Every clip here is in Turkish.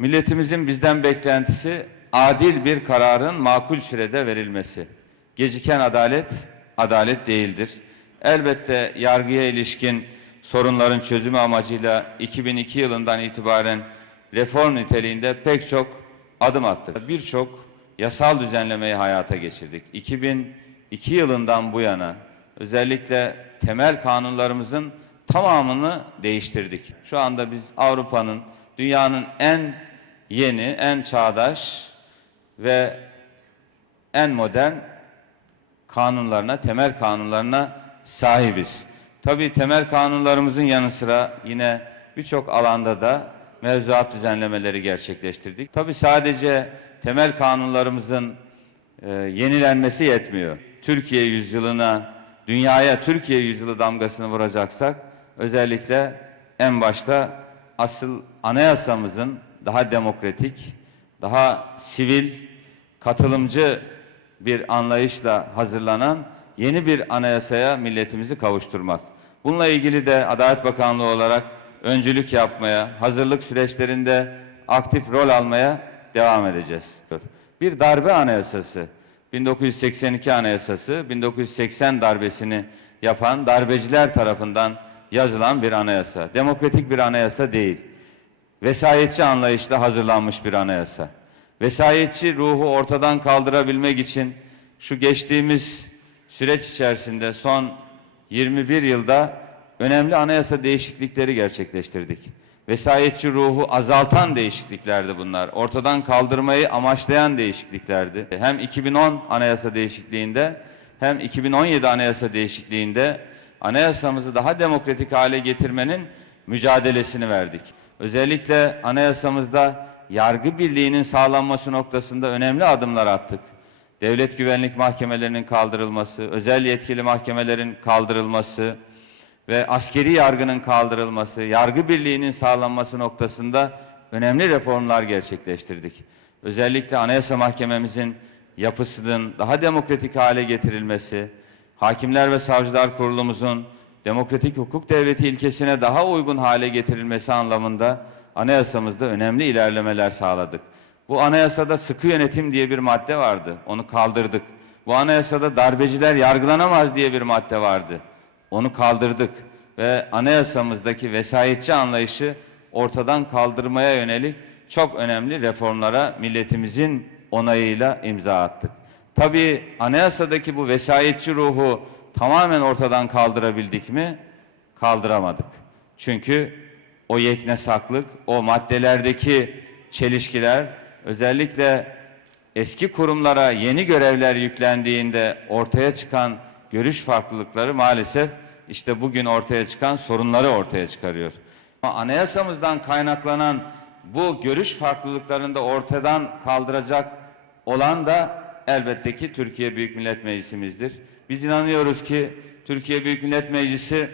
Milletimizin bizden beklentisi adil bir kararın makul sürede verilmesi. Geciken adalet, adalet değildir. Elbette yargıya ilişkin sorunların çözümü amacıyla 2002 yılından itibaren reform niteliğinde pek çok adım attık. Birçok yasal düzenlemeyi hayata geçirdik. 2002 yılından bu yana özellikle temel kanunlarımızın tamamını değiştirdik. Şu anda biz Avrupa'nın, dünyanın en yeni, en çağdaş ve en modern kanunlarına, temel kanunlarına sahibiz. Tabii temel kanunlarımızın yanı sıra yine birçok alanda da mevzuat düzenlemeleri gerçekleştirdik. Tabii sadece temel kanunlarımızın e, yenilenmesi yetmiyor. Türkiye yüzyılına, dünyaya Türkiye yüzyılı damgasını vuracaksak özellikle en başta asıl anayasamızın daha demokratik, daha sivil, katılımcı bir anlayışla hazırlanan yeni bir anayasaya milletimizi kavuşturmak. Bununla ilgili de Adalet Bakanlığı olarak öncülük yapmaya, hazırlık süreçlerinde aktif rol almaya devam edeceğiz. Bir darbe anayasası, 1982 anayasası, 1980 darbesini yapan darbeciler tarafından yazılan bir anayasa. Demokratik bir anayasa değil. Vesayetçi anlayışla hazırlanmış bir anayasa. Vesayetçi ruhu ortadan kaldırabilmek için şu geçtiğimiz süreç içerisinde son 21 yılda önemli anayasa değişiklikleri gerçekleştirdik. Vesayetçi ruhu azaltan değişikliklerdi bunlar. Ortadan kaldırmayı amaçlayan değişikliklerdi. Hem 2010 anayasa değişikliğinde hem 2017 anayasa değişikliğinde anayasamızı daha demokratik hale getirmenin mücadelesini verdik. Özellikle anayasamızda yargı birliğinin sağlanması noktasında önemli adımlar attık. Devlet güvenlik mahkemelerinin kaldırılması, özel yetkili mahkemelerin kaldırılması ve askeri yargının kaldırılması, yargı birliğinin sağlanması noktasında önemli reformlar gerçekleştirdik. Özellikle Anayasa Mahkememizin yapısının daha demokratik hale getirilmesi, Hakimler ve Savcılar Kurulumuzun demokratik hukuk devleti ilkesine daha uygun hale getirilmesi anlamında anayasamızda önemli ilerlemeler sağladık. Bu anayasada sıkı yönetim diye bir madde vardı. Onu kaldırdık. Bu anayasada darbeciler yargılanamaz diye bir madde vardı. Onu kaldırdık ve anayasamızdaki vesayetçi anlayışı ortadan kaldırmaya yönelik çok önemli reformlara milletimizin onayıyla imza attık. Tabii anayasadaki bu vesayetçi ruhu tamamen ortadan kaldırabildik mi? Kaldıramadık. Çünkü o yeknesaklık, o maddelerdeki çelişkiler özellikle eski kurumlara yeni görevler yüklendiğinde ortaya çıkan görüş farklılıkları maalesef işte bugün ortaya çıkan sorunları ortaya çıkarıyor. Ama anayasamızdan kaynaklanan bu görüş farklılıklarını da ortadan kaldıracak olan da elbette ki Türkiye Büyük Millet Meclisimizdir. Biz inanıyoruz ki Türkiye Büyük Millet Meclisi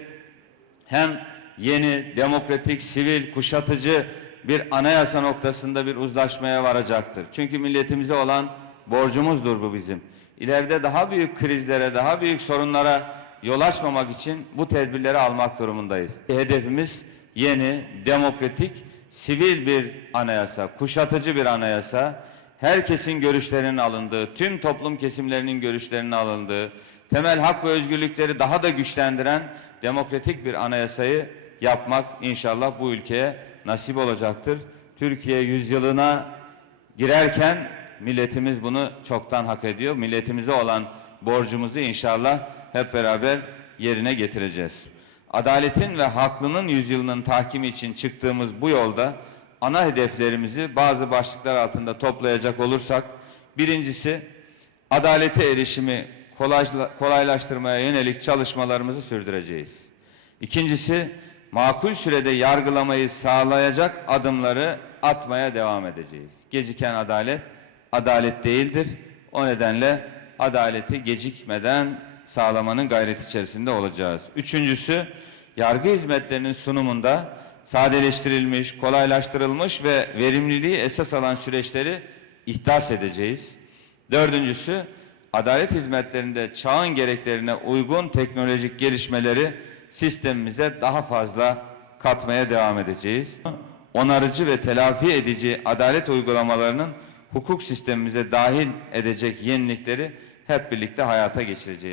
hem yeni, demokratik, sivil, kuşatıcı bir anayasa noktasında bir uzlaşmaya varacaktır. Çünkü milletimize olan borcumuzdur bu bizim. İleride daha büyük krizlere, daha büyük sorunlara yol açmamak için bu tedbirleri almak durumundayız. Hedefimiz yeni, demokratik, sivil bir anayasa, kuşatıcı bir anayasa, herkesin görüşlerinin alındığı, tüm toplum kesimlerinin görüşlerinin alındığı, temel hak ve özgürlükleri daha da güçlendiren demokratik bir anayasayı yapmak inşallah bu ülkeye nasip olacaktır. Türkiye yüzyılına girerken milletimiz bunu çoktan hak ediyor. Milletimize olan borcumuzu inşallah hep beraber yerine getireceğiz. Adaletin ve haklının yüzyılının tahkimi için çıktığımız bu yolda ana hedeflerimizi bazı başlıklar altında toplayacak olursak birincisi adalete erişimi kolaylaştırmaya yönelik çalışmalarımızı sürdüreceğiz. İkincisi makul sürede yargılamayı sağlayacak adımları atmaya devam edeceğiz. Geciken adalet adalet değildir. O nedenle adaleti gecikmeden sağlamanın gayreti içerisinde olacağız. Üçüncüsü yargı hizmetlerinin sunumunda sadeleştirilmiş, kolaylaştırılmış ve verimliliği esas alan süreçleri ihdas edeceğiz. Dördüncüsü adalet hizmetlerinde çağın gereklerine uygun teknolojik gelişmeleri sistemimize daha fazla katmaya devam edeceğiz. onarıcı ve telafi edici adalet uygulamalarının hukuk sistemimize dahil edecek yenilikleri hep birlikte hayata geçireceğiz.